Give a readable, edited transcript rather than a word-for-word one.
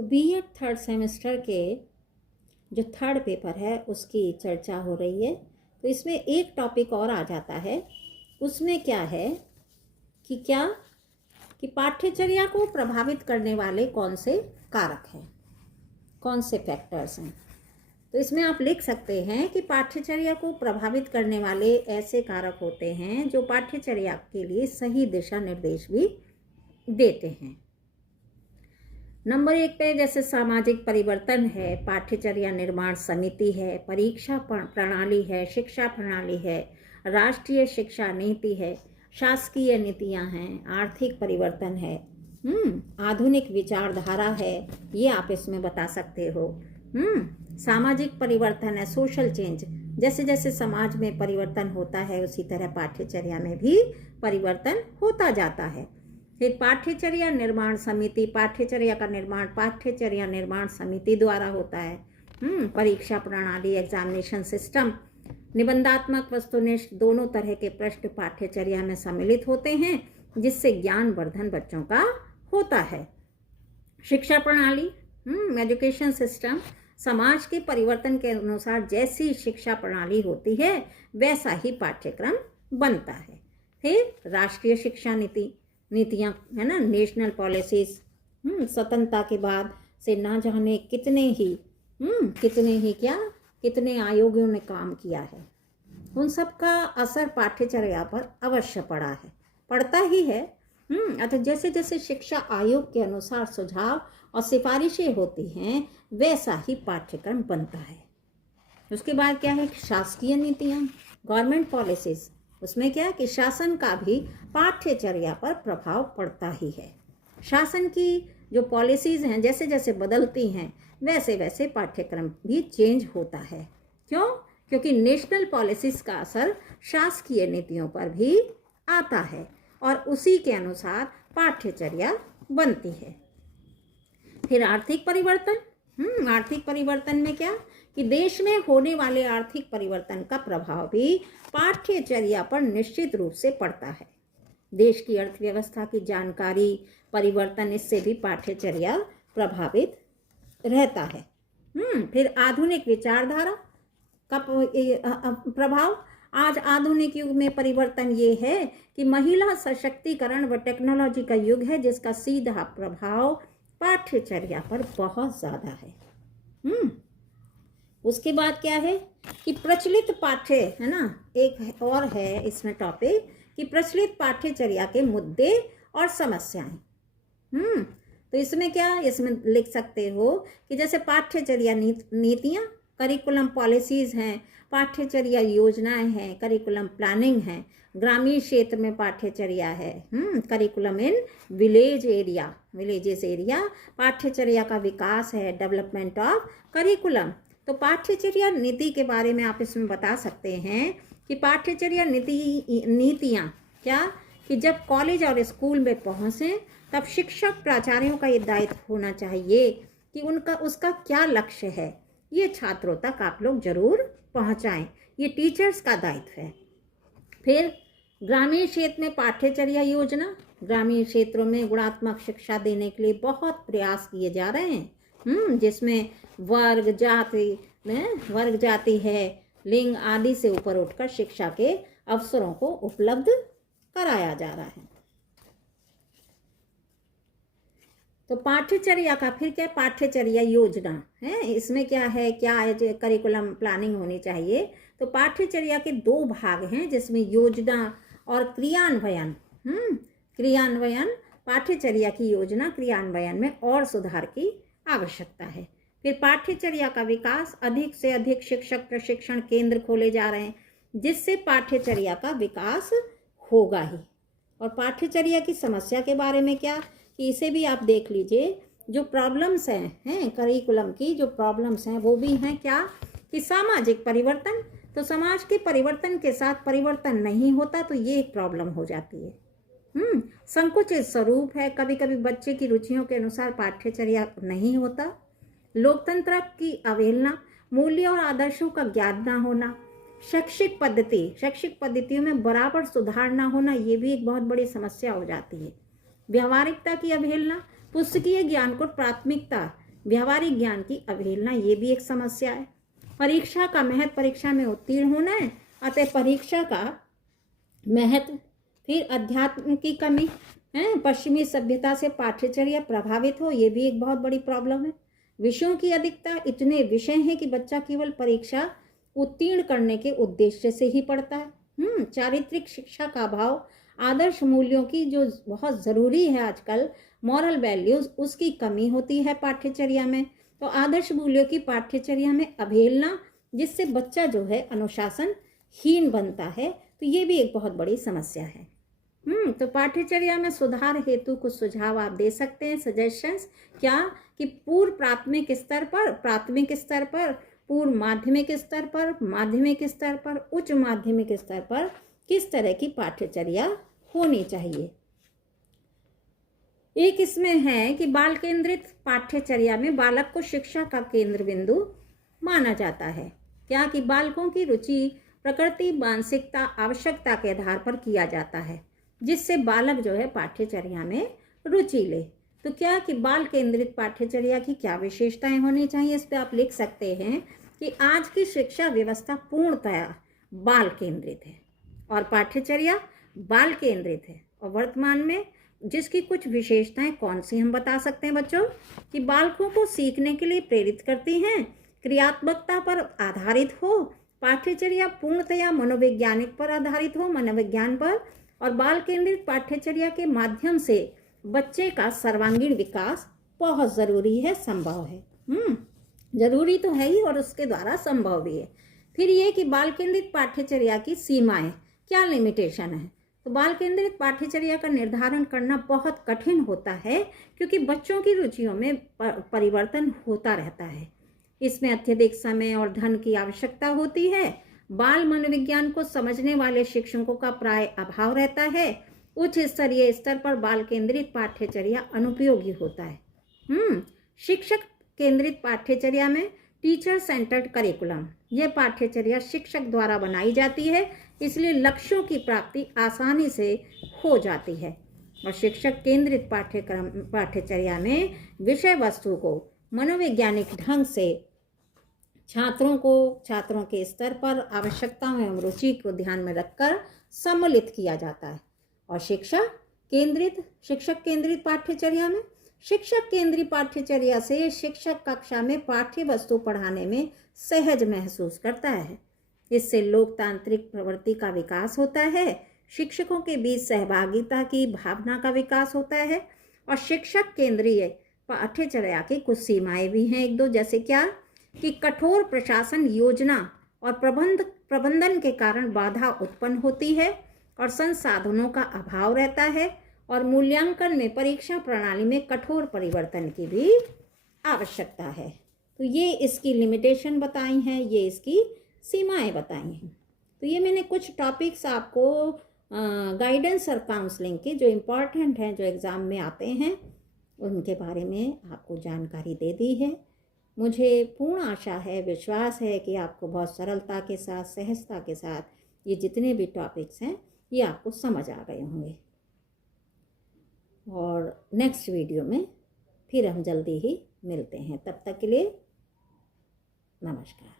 तो BEd third semester के जो थर्ड पेपर है उसकी चर्चा हो रही है। तो इसमें एक टॉपिक और आ जाता है, उसमें क्या है कि पाठ्यचर्या को प्रभावित करने वाले कौन से कारक हैं, कौन से फैक्टर्स हैं। तो इसमें आप लिख सकते हैं कि पाठ्यचर्या को प्रभावित करने वाले ऐसे कारक होते हैं जो पाठ्यचर्या के लिए सही दिशा निर्देश भी देते हैं। नंबर 1 पे जैसे सामाजिक परिवर्तन है, पाठ्यचर्या निर्माण समिति है, परीक्षा प्रणाली है, शिक्षा प्रणाली है, राष्ट्रीय शिक्षा नीति है, शासकीय नीतियां हैं, आर्थिक परिवर्तन है, आधुनिक विचारधारा है, ये आप इसमें बता सकते हो। सामाजिक परिवर्तन है, सोशल चेंज, जैसे जैसे समाज में परिवर्तन होता है उसी तरह पाठ्यचर्या में भी परिवर्तन होता जाता है। फिर पाठ्यचर्या निर्माण समिति, पाठ्यचर्या का निर्माण पाठ्यचर्या निर्माण समिति द्वारा होता है। परीक्षा प्रणाली, एग्जामिनेशन सिस्टम, निबंधात्मक वस्तुनिष्ठ दोनों तरह के प्रश्न पाठ्यचर्या में सम्मिलित होते हैं, जिससे ज्ञान वर्धन बच्चों का होता है। शिक्षा प्रणाली, एजुकेशन सिस्टम, समाज के परिवर्तन के अनुसार जैसी शिक्षा प्रणाली होती है वैसा ही पाठ्यक्रम बनता है। फिर राष्ट्रीय शिक्षा नीतियाँ है ना, नेशनल पॉलिसीज, स्वतंत्रता के बाद से ना जाने कितने आयोगों ने काम किया है, उन सब का असर पाठ्यचर्या पर अवश्य पड़ता ही है। अतः जैसे जैसे शिक्षा आयोग के अनुसार सुझाव और सिफारिशें होती हैं वैसा ही पाठ्यक्रम बनता है। उसके बाद क्या है, शासकीय नीतियाँ, गवर्नमेंट पॉलिसीज, उसमें क्या है कि शासन का भी पाठ्यचर्या पर प्रभाव पड़ता ही है। शासन की जो पॉलिसीज हैं जैसे जैसे बदलती हैं वैसे वैसे पाठ्यक्रम भी चेंज होता है। क्यों? क्योंकि नेशनल पॉलिसीज का असर शासकीय नीतियों पर भी आता है और उसी के अनुसार पाठ्यचर्या बनती है। फिर आर्थिक परिवर्तन, आर्थिक परिवर्तन में क्या कि देश में होने वाले आर्थिक परिवर्तन का प्रभाव भी पाठ्यचर्या पर निश्चित रूप से पड़ता है। देश की अर्थव्यवस्था की जानकारी, परिवर्तन, इससे भी पाठ्यचर्या प्रभावित रहता है। फिर आधुनिक विचारधारा का प्रभाव, आज आधुनिक युग में परिवर्तन ये है कि महिला सशक्तिकरण व टेक्नोलॉजी का युग है, जिसका सीधा प्रभाव पाठ्यचर्या पर बहुत ज़्यादा है। उसके बाद क्या है कि प्रचलित है ना, एक और है इसमें टॉपिक कि प्रचलित पाठ्यचर्या के मुद्दे और समस्याएं। तो इसमें क्या, इसमें लिख सकते हो कि जैसे पाठ्यचर्या नीतियाँ, करिकुलम पॉलिसीज़ हैं, पाठ्यचर्या योजनाएं हैं, करिकुलम प्लानिंग है, ग्रामीण क्षेत्र में पाठ्यचर्या है, करिकुलम इन विलेजेस एरिया, पाठ्यचर्या का विकास है, डेवलपमेंट ऑफ करिकुलम। तो पाठ्यचर्या नीति के बारे में आप इसमें बता सकते हैं कि पाठ्यचर्या नीतियाँ क्या कि जब कॉलेज और स्कूल में पहुँचें तब शिक्षक प्राचार्यों का ये दायित्व होना चाहिए कि उसका क्या लक्ष्य है, ये छात्रों तक आप लोग जरूर पहुँचाएँ, ये टीचर्स का दायित्व है। फिर ग्रामीण क्षेत्र में पाठ्यचर्या योजना, ग्रामीण क्षेत्रों में गुणात्मक शिक्षा देने के लिए बहुत प्रयास किए जा रहे हैं, जिसमें वर्ग जाति है, लिंग आदि से ऊपर उठकर शिक्षा के अवसरों को उपलब्ध कराया जा रहा है। तो पाठ्यचर्या का फिर क्या, पाठ्यचर्या योजना है, इसमें क्या है करिकुलम प्लानिंग होनी चाहिए। तो पाठ्यचर्या के 2 भाग हैं जिसमें योजना और क्रियान्वयन। पाठ्यचर्या की योजना क्रियान्वयन में और सुधार की आवश्यकता है। फिर पाठ्यचर्या का विकास, अधिक से अधिक शिक्षक प्रशिक्षण केंद्र खोले जा रहे हैं जिससे पाठ्यचर्या का विकास होगा ही। और पाठ्यचर्या की समस्या के बारे में क्या कि इसे भी आप देख लीजिए, जो प्रॉब्लम्स हैं करिकुलम की जो प्रॉब्लम्स हैं वो भी हैं क्या कि सामाजिक परिवर्तन। तो समाज के परिवर्तन के साथ परिवर्तन नहीं होता तो ये एक प्रॉब्लम हो जाती है। संकुचित स्वरूप है, कभी कभी बच्चे की रुचियों के अनुसार पाठ्यचर्या नहीं होता। लोकतंत्र की अवहेलना, मूल्य और आदर्शों का ज्ञान न होना, शैक्षिक पद्धतियों में बराबर सुधार न होना, ये भी एक बहुत बड़ी समस्या हो जाती है। व्यवहारिकता की अवहेलना, पुस्तकीय ज्ञान को प्राथमिकता व्यवहारिक ज्ञान की अवहेलना, ये भी एक समस्या है। परीक्षा का महत्व, परीक्षा में उत्तीर्ण होना है, अतः परीक्षा का महत्व। फिर अध्यात्म की कमी है, पश्चिमी सभ्यता से पाठ्यचर्या प्रभावित हो, ये भी एक बहुत बड़ी प्रॉब्लम है। विषयों की अधिकता, इतने विषय हैं कि बच्चा केवल परीक्षा उत्तीर्ण करने के उद्देश्य से ही पढ़ता है। चारित्रिक शिक्षा का अभाव, आदर्श मूल्यों की जो बहुत ज़रूरी है आजकल, मॉरल वैल्यूज़, उसकी कमी होती है पाठ्यचर्या में। तो आदर्श मूल्यों की पाठ्यचर्या में अवहेलना, जिससे बच्चा जो है अनुशासनहीन बनता है, तो ये भी एक बहुत बड़ी समस्या है। तो पाठ्यचर्या में सुधार हेतु कुछ सुझाव आप दे सकते हैं, सजेशंस। क्या कि पूर्व प्राथमिक स्तर पर, प्राथमिक स्तर पर, पूर्व माध्यमिक स्तर पर, माध्यमिक स्तर पर, उच्च माध्यमिक स्तर पर किस तरह की पाठ्यचर्या होनी चाहिए। एक इसमें है कि बाल केंद्रित पाठ्यचर्या में बालक को शिक्षा का केंद्र बिंदु माना जाता है। क्या कि बालकों की रुचि, प्रकृति, मानसिकता, आवश्यकता के आधार पर किया जाता है, जिससे बालक जो है पाठ्यचर्या में रुचि ले। तो क्या कि बाल केंद्रित पाठ्यचर्या की क्या विशेषताएं होनी चाहिए, इस पर आप लिख सकते हैं कि आज की शिक्षा व्यवस्था पूर्णतया बाल केंद्रित है और पाठ्यचर्या बाल केंद्रित है। और वर्तमान में जिसकी कुछ विशेषताएं कौन सी हम बता सकते हैं बच्चों, कि बालकों को सीखने के लिए प्रेरित करती हैं, क्रियात्मकता पर आधारित हो, पाठ्यचर्या पूर्णतया मनोवैज्ञानिक पर आधारित हो, मनोविज्ञान पर, और बाल केंद्रित पाठ्यचर्या के माध्यम से बच्चे का सर्वांगीण विकास बहुत ज़रूरी है, संभव है। जरूरी तो है ही और उसके द्वारा संभव भी है। फिर ये कि बाल केंद्रित पाठ्यचर्या की सीमाएं, क्या लिमिटेशन है। तो बाल केंद्रित पाठ्यचर्या का निर्धारण करना बहुत कठिन होता है, क्योंकि बच्चों की रुचियों में परिवर्तन होता रहता है। इसमें अत्यधिक समय और धन की आवश्यकता होती है। बाल मनोविज्ञान को समझने वाले शिक्षकों का प्राय अभाव रहता है। उच्च स्तरीय स्तर पर बाल केंद्रित पाठ्यचर्या अनुपयोगी होता है। शिक्षक केंद्रित पाठ्यचर्या में टीचर सेंटर्ड करिकुलम, यह पाठ्यचर्या शिक्षक द्वारा बनाई जाती है, इसलिए लक्ष्यों की प्राप्ति आसानी से हो जाती है। और शिक्षक केंद्रित पाठ्यचर्या में विषय वस्तु को मनोवैज्ञानिक ढंग से छात्रों के स्तर पर आवश्यकताओं एवं रुचि को ध्यान में रखकर सम्मिलित किया जाता है। और शिक्षक केंद्रित पाठ्यचर्या में, शिक्षक केंद्रीय पाठ्यचर्या से शिक्षक कक्षा में पाठ्य वस्तु पढ़ाने में सहज महसूस करता है। इससे लोकतांत्रिक प्रवृत्ति का विकास होता है, शिक्षकों के बीच सहभागिता की भावना का विकास होता है। और शिक्षक केंद्रीय पाठ्यचर्या की कुछ सीमाएं भी हैं, एक दो, जैसे क्या कि कठोर प्रशासन, योजना और प्रबंधन के कारण बाधा उत्पन्न होती है और संसाधनों का अभाव रहता है। और मूल्यांकन में, परीक्षा प्रणाली में कठोर परिवर्तन की भी आवश्यकता है। तो ये इसकी लिमिटेशन बताई हैं, ये इसकी सीमाएं बताई हैं। तो ये मैंने कुछ टॉपिक्स आपको गाइडेंस और काउंसलिंग के जो इम्पॉर्टेंट हैं, जो एग्ज़ाम में आते हैं, उनके बारे में आपको जानकारी दे दी है। मुझे पूर्ण आशा है, विश्वास है कि आपको बहुत सरलता के साथ, सहजता के साथ ये जितने भी टॉपिक्स हैं ये आपको समझ आ गए होंगे। और नेक्स्ट वीडियो में फिर हम जल्दी ही मिलते हैं। तब तक के लिए नमस्कार।